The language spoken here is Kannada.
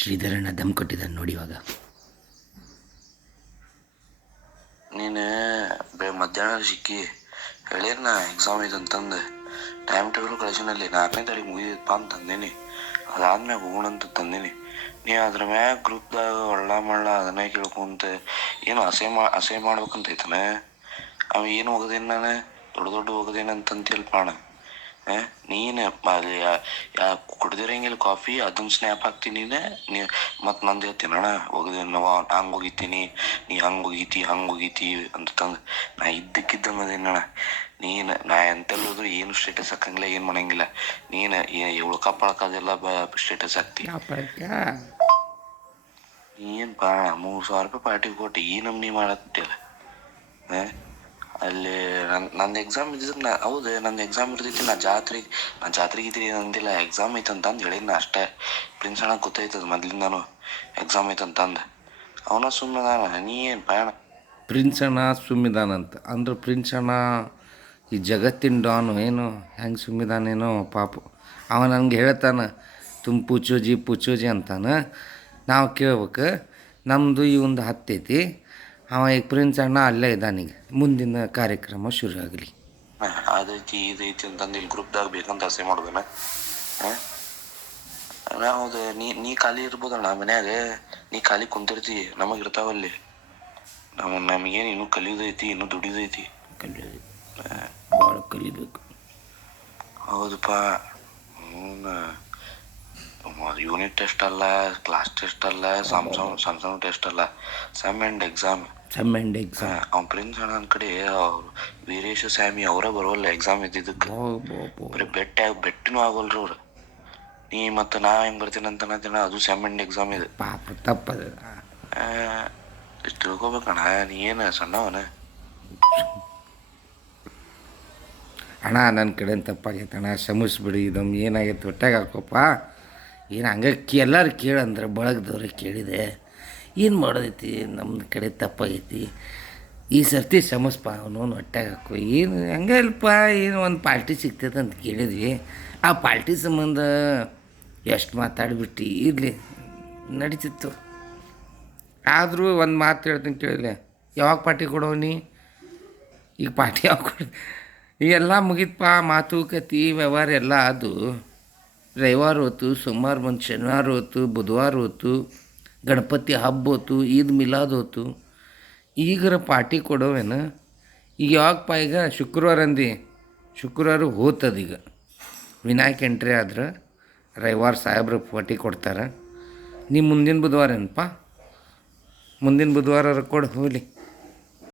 ಶ್ರೀಧರಣ್ಣ ದಮ್ ಕೊಟ್ಟಿದ್ದಾನೆ ನೋಡಿ ಇವಾಗ. ನೀನು ಮಧ್ಯಾಹ್ನ ಸಿಕ್ಕಿ ಹೇಳಿರ್ನ ಎಕ್ಸಾಮ್ ಐತೆ ಅಂತಂದು ಟೈಮ್ ಟೇಬಲ್ ಕಳಿಸಿನಲ್ಲಿ 4ನೇ ತಾರೀಕು ಮುಗಿದಪ್ಪ ಅಂತ ತಂದೀನಿ. ಅದಾದ್ಮ್ಯಾಗ ಹೋಗೋಣ ಅಂತ ತಂದೀನಿ. ನೀ ಅದ್ರ ಮ್ಯಾಗ ಗ್ರೂಪ್ದಾಗ ಒಳ್ಳ ಮಳ್ಳ ಅದನ್ನೇ ಕೇಳ್ಕೊಂತ ಏನು ಅಸಹ್ಯ ಮಾಡ್ಬೇಕಂತೈತಾನೆ. ಅವ ಏನು ಹೋಗೋದೇನು ನಾನು ದೊಡ್ಡ ಹೋಗೋದೇನು ಅಂತಂತಿಲ್ಪ ಅಣ್ಣ. ನೀನು ಕುಡ್ದಿರಂಗಿಲ್ಲ ಕಾಫಿ ಅದನ್ನ ಸ್ನ್ಯಾಪ್ ಹಾಕ್ತೀನಿ ನೀ ಮತ್ತು ನಂದು ಹೇಳ್ತೀನಿ ಅಣ್ಣ ಹೋಗೋದೇನವ ಹಂಗೆ ಹೋಗಿತೀನಿ ನೀ ಹಂಗೆ ಹೋಗೀತಿ ಅಂತ ತಂದು ನಾ ಇದ್ದಕ್ಕಿದ್ದಂಗೆ ಅದೇನಣ್ಣ. ನೀನು ನಾ ಎಂತೆಲ್ಲ ಹೋದ್ರು ಏನು ಸ್ಟೇಟಸ್ ಹಾಕಂಗಿಲ್ಲ ಏನು ಮಾಡಂಗಿಲ್ಲ. ನೀನು ಉಳ್ಕಪ್ಪಳಕದೆಲ್ಲ ಸ್ಟೇಟಸ್ ಹಾಕ್ತಿ. ಏನು ಬಾ $3,000 ಪಾರ್ಟಿಗೆ ಕೊಟ್ಟು ಈ ನಮ್ನಿ ಮಾಡತ್ತಿಲ್ಲ. ಅಲ್ಲಿ ನಂದು ಎಕ್ಸಾಮ್ ಇದ್ದಿದ್ರೆ ಹೌದು ನಂದು ಎಕ್ಸಾಮ್ ಇರ್ತೈತಿ. ನಾ ಜಾತ್ರೆಗೆ ಇದ್ದೀನಿ ಅಂದಿಲ್ಲ. ಎಕ್ಸಾಮ್ ಐತಂತಂದು ಹೇಳಿದ್ನ ಅಷ್ಟೇ. ಪ್ರಿನ್ಸ್ ಅಣ್ಣ ಗೊತ್ತೈತದ ಮೊದ್ಲಿಂದಾನು ಎಕ್ಸಾಮ್ ಐತಂತಂದು. ಅವನ ಸುಮ್ಮನೆ ನೀ ಏನು ಪಾಯಣ. ಪ್ರಿನ್ಸ್ ಅಣ್ಣ ಸುಮ್ಮಿದಾನಂತ ಅಂದ್ರೆ ಪ್ರಿನ್ಸ್ ಅಣ್ಣ ಈ ಜಗತ್ತಿನ ಡಾನು ಏನು ಹೆಂಗೆ ಸುಮ್ಮಿದಾನೇನೋ ಪಾಪ. ಅವ ನನಗೆ ಹೇಳ್ತಾನೆ ತುಂಬ ಪೂಚೋಜಿ ಅಂತಾನೆ. ನಾವು ಕೇಳ್ಬೇಕು ನಮ್ಮದು ಈ ಒಂದು ಹತ್ತೈತಿ. ಅವ ಈಗ ಪ್ರಿನ್ಸ್ ಅಣ್ಣ ಅಲ್ಲೇ ಇದ್ದಾನೀಗ. ಮುಂದಿನ ಕಾರ್ಯಕ್ರಮ ಶುರು ಆಗಲಿ. ಅದೈತಿ ಇದೈತಿ ಅಂತಂದು ಇಲ್ಲಿ ಗ್ರೂಪ್ದಾಗ ಬೇಕಂತ ಆಸೆ ಮಾಡೋದನ. ಹೌದು ನೀ ಖಾಲಿ ಇರ್ಬೋದಣ್ಣ ಮನ್ಯಾಗ. ನೀ ಖಾಲಿ ಕುಂತಿರ್ತಿ ನಮಗಿರ್ತಾವಲ್ಲಿ. ನಮಗೇನು ಇನ್ನೂ ಕಲಿಯೋದೈತಿ ಇನ್ನೂ ದುಡಿಯೋದೈತಿ. ಭಾಳ ಕಲಿಬೇಕು. ಹೌದಪ್ಪ. ಯೂನಿಟ್ ಟೆಸ್ಟ್ ಅಲ್ಲ, ಕ್ಲಾಸ್ ಟೆಸ್ಟ್ ಅಲ್ಲ, ಸಣ್ಣ ಟೆಸ್ಟ್ ಅಲ್ಲ, ಸೆಮ್ ಆ್ಯಂಡ್ ಎಕ್ಸಾಮ್. ಅವ್ನ ಪ್ರಿನ್ಸ್ ಅಣ್ಣ ಕಡೆ ವೀರೇಶ ಸ್ವಾಮಿ ಅವರ ಬರೋಲ್ಲ ಎಕ್ಸಾಮ್ ಇದ್ದಿದ್ದಕ್ಕೆ. ಬರೀ ಬೆಟ್ಟಿನೂ ಆಗೋಲ್ರಿ ಅವ್ರು. ನೀ ಮತ್ತು ನಾ ಹೆಂಗೆ ಬರ್ತೀನಿ ಅಂತ ಅನ್ನತ್ತೀನ. ಅದು ಸೆಮ್ ಆ್ಯಂಡ್ ಎಕ್ಸಾಮ್ ಇದೆ. ಪಾಪ ತಪ್ಪದ ಇಷ್ಟು ತಿಳ್ಕೊಬೇಕಣ್ಣ. ನೀ ಏನು ಸಣ್ಣವನ ಅಣ್ಣ. ನನ್ನ ಕಡೆ ತಪ್ಪಾಗೈತೆ ಅಣ್ಣ, ಕ್ಷಮಿಸ್ಬಿಡಿ. ಇದೊಮ್ಮೆ ಏನಾಗೈತೆ ಹೊಟ್ಟೆಗೆ ಹಾಕೋಪ್ಪ. ಏನು ಹಂಗೆ ಎಲ್ಲರೂ ಕೇಳಂದ್ರೆ ಬಳಗದವ್ರಿಗೆ ಕೇಳಿದೆ. ಏನು ಮಾಡೋದೈತಿ, ನಮ್ಮದು ಕಡೆ ತಪ್ಪಾಗೈತಿ. ಈ ಸರ್ತಿ ಕ್ಷಮಿಸ್ಪ. ಅವನು ಹೊಟ್ಟೆಗೆ ಹಾಕೋ. ಏನು ಹಂಗೆ ಇಲ್ಪ. ಏನು ಒಂದು ಪಾರ್ಟಿ ಸಿಗ್ತೈತೆ ಅಂತ ಕೇಳಿದ್ವಿ. ಆ ಪಾರ್ಟಿ ಸಂಬಂಧ ಎಷ್ಟು ಮಾತಾಡಿಬಿಟ್ಟು ಇರಲಿ ನಡೀತಿತ್ತು. ಆದರೂ ಒಂದು ಮಾತು ಹೇಳ್ತೀನಿ ಕೇಳಿಲ್ಲ. ಯಾವಾಗ ಪಾರ್ಟಿ ಕೊಡೋನಿ? ಈಗ ಪಾರ್ಟಿ ಯಾವಾಗ ಕೊಡ? ಈಗೆಲ್ಲ ಮುಗಿತಪ್ಪ. ಮಾತುಕತೆ ವ್ಯವಹಾರ ಎಲ್ಲ ಅದು. ರವಿವಾರ ಹೋಯ್ತು, ಸೋಮವಾರ ಬಂದು ಶನಿವಾರ ಹೋಯ್ತು, ಬುಧವಾರ ಹೋಯ್ತು, ಗಣಪತಿ ಹಬ್ಬ ಹೋಯ್ತು, ಈದ್ ಮಿಲಾದ್ ಹೋಯ್ತು. ಈಗರ ಪಾರ್ಟಿ ಕೊಡೋವೇನು? ಈಗ ಯಾವಾಗಪ್ಪ? ಈಗ ಶುಕ್ರವಾರ ಹೋಗ್ತದೀಗ. ವಿನಾಯಕ ಎಂಟ್ರಿ ಆದ್ರೆ ರವಿವಾರ ಸಾಹೇಬ್ರು ಪಾರ್ಟಿ ಕೊಡ್ತಾರೆ. ನೀ ಮುಂದಿನ ಬುಧವಾರ ಏನಪ್ಪ? ಮುಂದಿನ ಬುಧವಾರ ಕೊಡು ಹೋಗಲಿ.